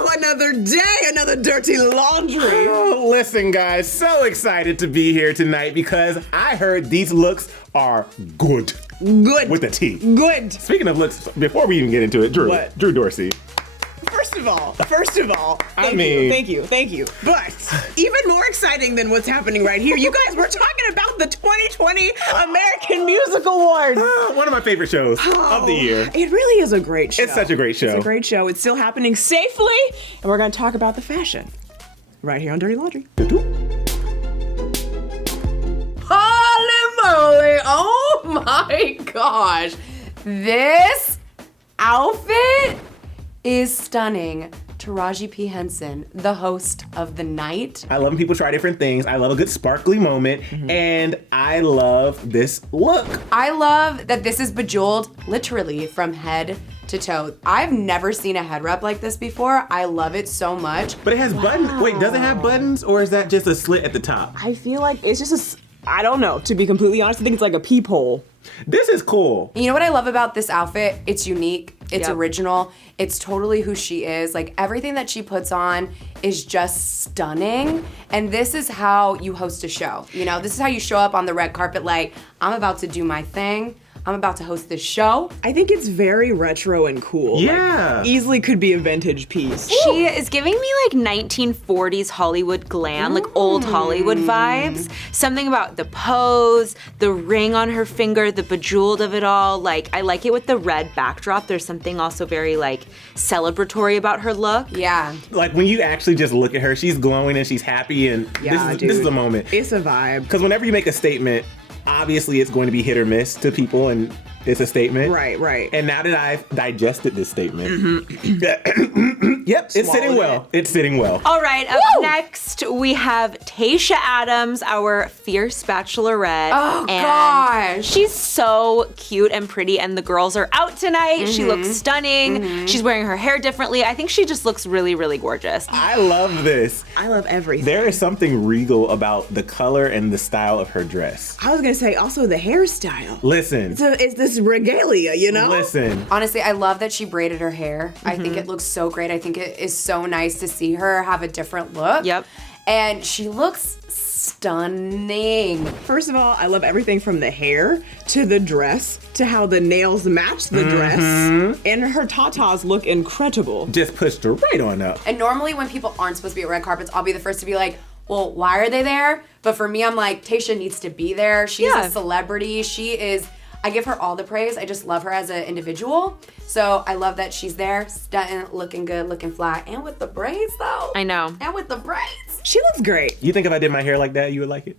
Oh, another day, another dirty laundry. Oh, listen, guys, so excited to be here tonight because I heard these looks are good. Good. With a T. Good. Speaking of looks, before we even get into it, Drew. What? Drew Dorsey. First of all, thank you. But even more exciting than what's happening right here, you guys, we're talking about the 2020 American Music Awards. One of my favorite shows of the year. It really is a great show. It's such a great show. It's a great show. It's still happening safely, and we're going to talk about the fashion right here on Dirty Laundry. Holy moly! Oh my gosh! This outfit is stunning. Taraji P Henson, the host of The Night. I love when people try different things. I love a good sparkly moment, and I love this look. I love that this is bejeweled literally from head to toe. I've never seen a head wrap like this before. I love it so much. But it has buttons. Wait, does it have buttons, or is that just a slit at the top? I feel like it's just I don't know. To be completely honest, I think it's like a peephole. This is cool. You know what I love about this outfit? It's unique. It's Yep. original. It's totally who she is. Like everything that she puts on is just stunning. And this is how you host a show. You know, this is how you show up on the red carpet like, I'm about to do my thing. I'm about to host this show. I think it's very retro and cool. Yeah. Like, easily could be a vintage piece. She is giving me like 1940s Hollywood glam, like old Hollywood vibes. Something about the pose, the ring on her finger, the bejeweled of it all. Like, I like it with the red backdrop. There's something also very like celebratory about her look. Yeah. Like when you actually just look at her, she's glowing and she's happy, and Yeah, this is a moment. It's a vibe. Because whenever you make a statement, obviously it's going to be hit or miss to people, and it's a statement. Right. And now that I've digested this statement, yep, it's sitting Swallowed well. It's sitting well. All right, up next we have Tayshia Adams, our fierce bachelorette. Oh, and gosh. she's so cute and pretty, and the girls are out tonight. She looks stunning. She's wearing her hair differently. I think she just looks really, really gorgeous. I love this. I love everything. There is something regal about the color and the style of her dress. I was gonna say also the hairstyle. Listen. It's this regalia, you know? Listen. Honestly, I love that she braided her hair. I think it looks so great. I think it is so nice to see her have a different look. Yep. And she looks stunning. First of all, I love everything from the hair to the dress to how the nails match the dress. And her tatas look incredible. Just pushed her right on up. And normally when people aren't supposed to be at red carpets, I'll be the first to be like, well, why are they there? But for me, I'm like, Tayshia needs to be there. She's a celebrity. I give her all the praise. I just love her as an individual. So I love that she's there, stunting, looking good, looking fly. And with the braids, though. I know. And with the braids. She looks great. You think if I did my hair like that, you would like it?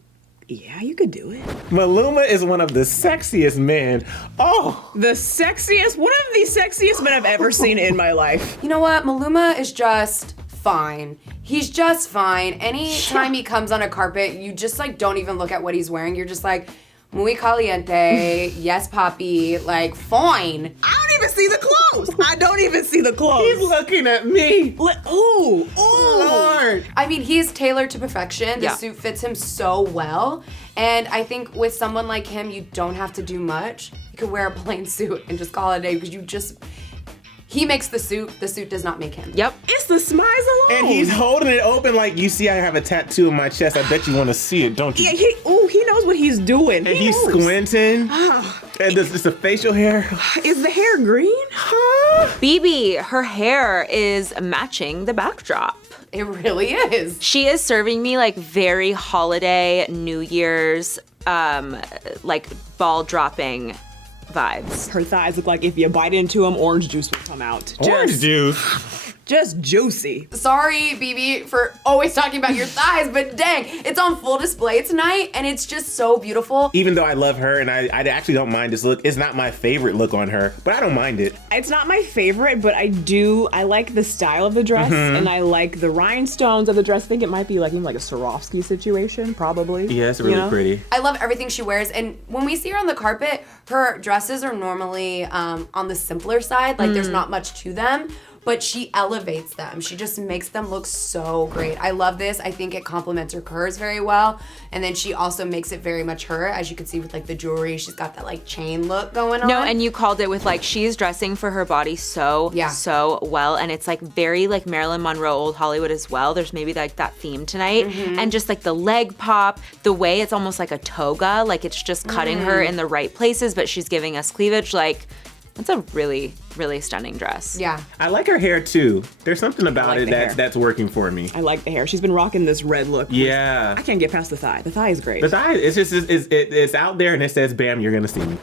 Yeah, you could do it. Maluma is one of the sexiest men. Oh, One of the sexiest men I've ever seen in my life. You know what? Maluma is just fine. He's just fine. Anytime he comes on a carpet, you just like don't even look at what he's wearing. You're just like, muy caliente, yes, papi, like, fine. I don't even see the clothes. I don't even see the clothes. he's looking at me. Ooh. Lord. I mean, he's tailored to perfection. The Yeah. suit fits him so well. And I think with someone like him, you don't have to do much. You could wear a plain suit and just call it a day because he makes the suit does not make him. Yep. It's the smiles alone. And he's holding it open like, you see I have a tattoo on my chest. I bet you want to see it, don't you? Yeah, he knows what he's doing. And he's squinting. And there's a facial hair. Is the hair green? Bebe, her hair is matching the backdrop. It really is. She is serving me like very holiday, New Year's, like ball dropping vibes. Her thighs look like if you bite into them, orange juice will come out. Orange juice. Just juicy. Sorry, Bebe, for always talking about your thighs, but dang, it's on full display tonight, and it's just so beautiful. Even though I love her and I actually don't mind this look, it's not my favorite look on her, but I don't mind it. It's not my favorite, but I like the style of the dress, and I like the rhinestones of the dress. I think it might be like even like a Swarovski situation, probably. Yeah, it's really pretty. I love everything she wears, and when we see her on the carpet, her dresses are normally on the simpler side, like there's not much to them. but she elevates them. She just makes them look so great. I love this. I think it complements her curves very well. And then she also makes it very much her, as you can see with like the jewelry. She's got that like chain look going on. No, and you called it with like, she's dressing for her body so well. And it's like very like Marilyn Monroe, old Hollywood as well. There's maybe like that theme tonight. And just like the leg pop, the way it's almost like a toga, like it's just cutting her in the right places, but she's giving us cleavage. Like, it's a really, really stunning dress. Yeah. I like her hair too. There's something about it that's working for me. I like the hair. She's been rocking this red look. Yeah. I can't get past the thigh. The thigh is great. The thigh, it's just, it's out there and it says, bam, you're gonna see me.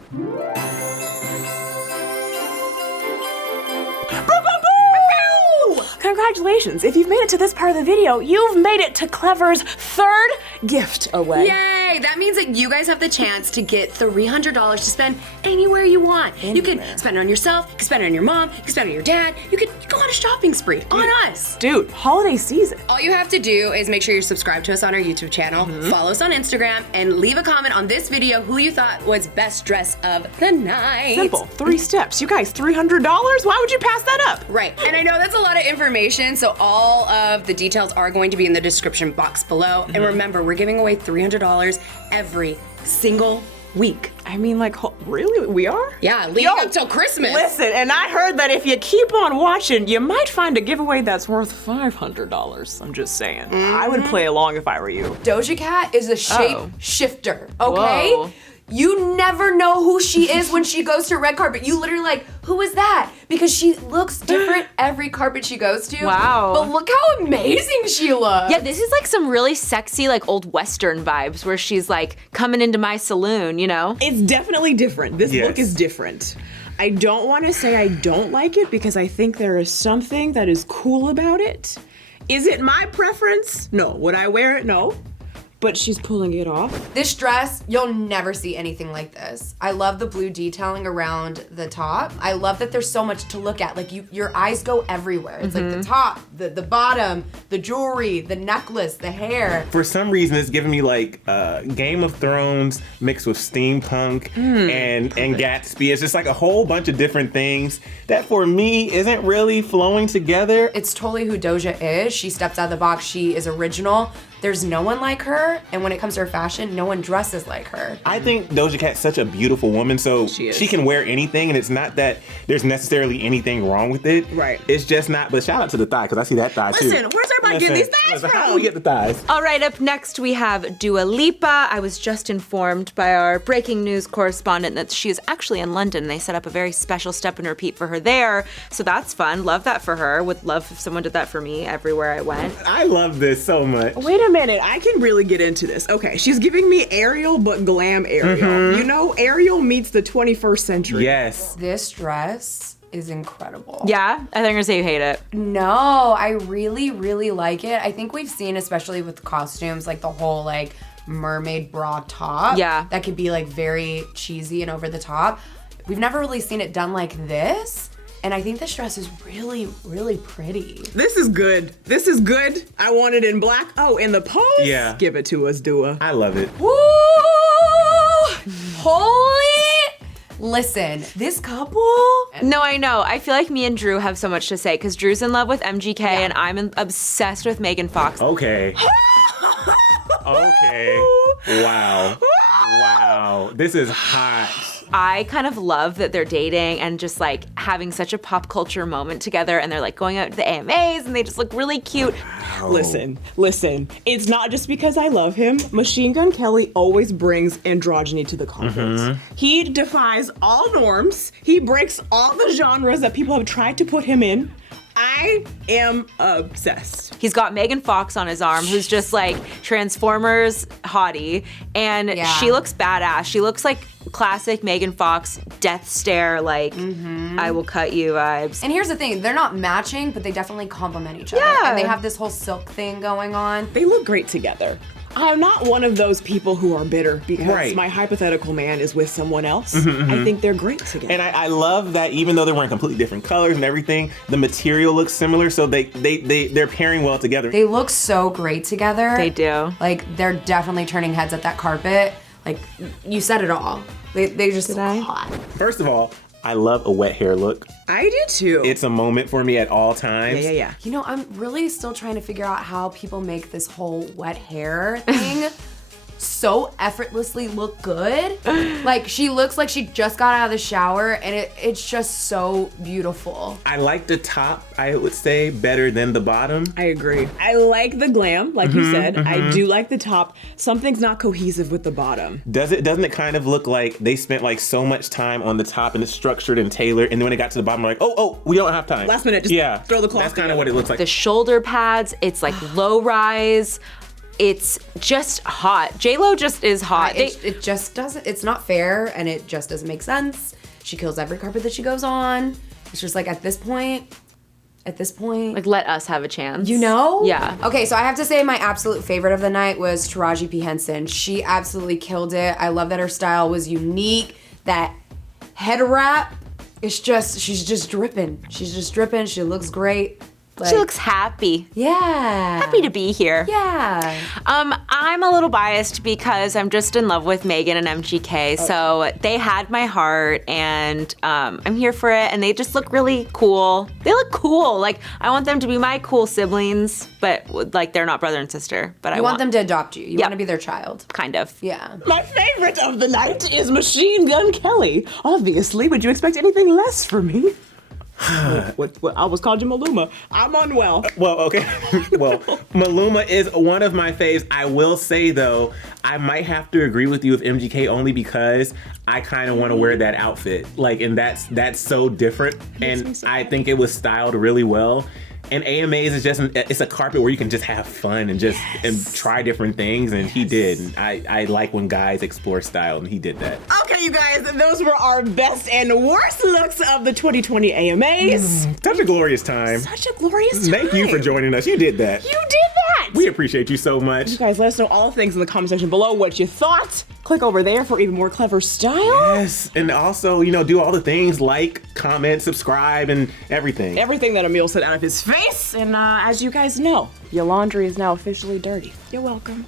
Congratulations. If you've made it to this part of the video, you've made it to Clevver's third gift away. Yay! That means that you guys have the chance to get $300 to spend anywhere you want. You can spend it on yourself, you can spend it on your mom, you can spend it on your dad, you can go on a shopping spree on us. Dude, holiday season. All you have to do is make sure you're subscribed to us on our YouTube channel, follow us on Instagram, and leave a comment on this video who you thought was best dress of the night. Simple. 3 steps. You guys, $300? Why would you pass that up? Right. And I know that's a lot of information, so all of the details are going to be in the description box below. And remember, we're giving away $300 every single week. I mean, like, really? We are? Yeah, leading up till Christmas. Listen, and I heard that if you keep on watching, you might find a giveaway that's worth $500. I'm just saying. I would play along if I were you. Doja Cat is a shape shifter, okay? Whoa. You never know who she is when she goes to a red carpet. You literally like, who is that? Because she looks different every carpet she goes to. Wow. But look how amazing she looks. Yeah, this is like some really sexy, like old Western vibes where she's like coming into my saloon, you know? It's definitely different. This Yes. look is different. I don't want to say I don't like it because I think there is something that is cool about it. Is it my preference? No. Would I wear it? No. But she's pulling it off. This dress, you'll never see anything like this. I love the blue detailing around the top. I love that there's so much to look at. Like your eyes go everywhere. It's like the top, the bottom, the jewelry, the necklace, the hair. For some reason, it's giving me like Game of Thrones mixed with steampunk and Gatsby. It's just like a whole bunch of different things that for me isn't really flowing together. It's totally who Doja is. She steps out of the box. She is original. There's no one like her, and when it comes to her fashion, no one dresses like her. I think Doja Cat's such a beautiful woman, so she can wear anything, and it's not that there's necessarily anything wrong with it. Right. It's just not, but shout out to the thigh, because I see that thigh too. Listen, where's everybody getting these thighs from? How do we get the thighs? All right, up next we have Dua Lipa. I was just informed by our breaking news correspondent that she is actually in London. They set up a very special step and repeat for her there, so that's fun. Love that for her. Would love if someone did that for me everywhere I went. I love this so much. Wait a minute, I can really get into this. Okay, she's giving me Ariel, but glam Ariel. You know, Ariel meets the 21st century. Yes. This dress is incredible. Yeah? I think you're gonna say you hate it. No, I really, really like it. I think we've seen, especially with costumes, like the whole like mermaid bra top. Yeah. That could be like very cheesy and over the top. We've never really seen it done like this. And I think this dress is really, really pretty. This is good. This is good. I want it in black. Oh, in the pose? Yeah. Give it to us, Dua. I love it. Woo! Holy! Listen, this couple. No, I know. I feel like me and Drew have so much to say because Drew's in love with MGK and I'm obsessed with Megan Fox. Okay. Okay. Wow. Wow. This is hot. I kind of love that they're dating and just like having such a pop culture moment together and they're like going out to the AMAs and they just look really cute. Listen. It's not just because I love him. Machine Gun Kelly always brings androgyny to the carpet. He defies all norms. He breaks all the genres that people have tried to put him in. I am obsessed. He's got Megan Fox on his arm, who's just like Transformers hottie, and she looks badass. She looks like classic Megan Fox death stare, like I will cut you vibes. And here's the thing, they're not matching, but they definitely complement each other. Yeah. And they have this whole silk thing going on. They look great together. I'm not one of those people who are bitter because my hypothetical man is with someone else. I think they're great together. And I love that even though they're wearing completely different colors and everything, the material looks similar, so they're pairing well together. They look so great together. They do. Like, they're definitely turning heads at that carpet. Like, you said it all. They just look hot. First of all, I love a wet hair look. I do too. It's a moment for me at all times. Yeah. You know, I'm really still trying to figure out how people make this whole wet hair thing so effortlessly look good. Like, she looks like she just got out of the shower, and it's just so beautiful. I like the top, I would say, better than the bottom. I agree. I like the glam, like you said. I do like the top. Something's not cohesive with the bottom. Doesn't it kind of look like they spent like so much time on the top and it's structured and tailored, and then when it got to the bottom, like, oh, we don't have time. Last minute, just throw the cloth That's kind together. of what it looks like. The shoulder pads, it's like low rise. It's just hot. J-Lo just is hot. It just doesn't, it's not fair, and it just doesn't make sense. She kills every carpet that she goes on. It's just like, at this point, like, let us have a chance. you know? Yeah. Okay, so I have to say my absolute favorite of the night was Taraji P Henson. She absolutely killed it. I love that her style was unique. That head wrap, she's just dripping. She's just dripping. She looks great. Like, She looks happy. yeah. Happy to be here. Yeah. I'm a little biased because I'm just in love with Megan and MGK, so they had my heart, and I'm here for it, and they just look really cool. They look cool. Like, I want them to be my cool siblings, but, like, they're not brother and sister, but I You want them to adopt you. You Yep. want to be their child. kind of. Yeah. My favorite of the night is Machine Gun Kelly. Obviously, would you expect anything less from me? what I was called you Maluma. I'm unwell. Well, okay. Well, Maluma is one of my faves. I will say, though, I might have to agree with you with MGK only because I kind of want to wear that outfit. Like, and that's so different. And I think it was styled really well. And AMAs is just, it's a carpet where you can just have fun and just and try different things. And he did. And I like when guys explore style, and he did that. Okay, you guys, those were our best and worst looks of the 2020 AMAs. Such a glorious time. Such a glorious time. Thank you for joining us. You did that. You did that. We appreciate you so much. You guys, let us know all things in the comment section below what you thought. Click over there for even more Clevver Style. Yes, and also, do all the things like, comment, subscribe, and everything. Everything that Emile said out of his face. And as you guys know, your laundry is now officially dirty. You're welcome.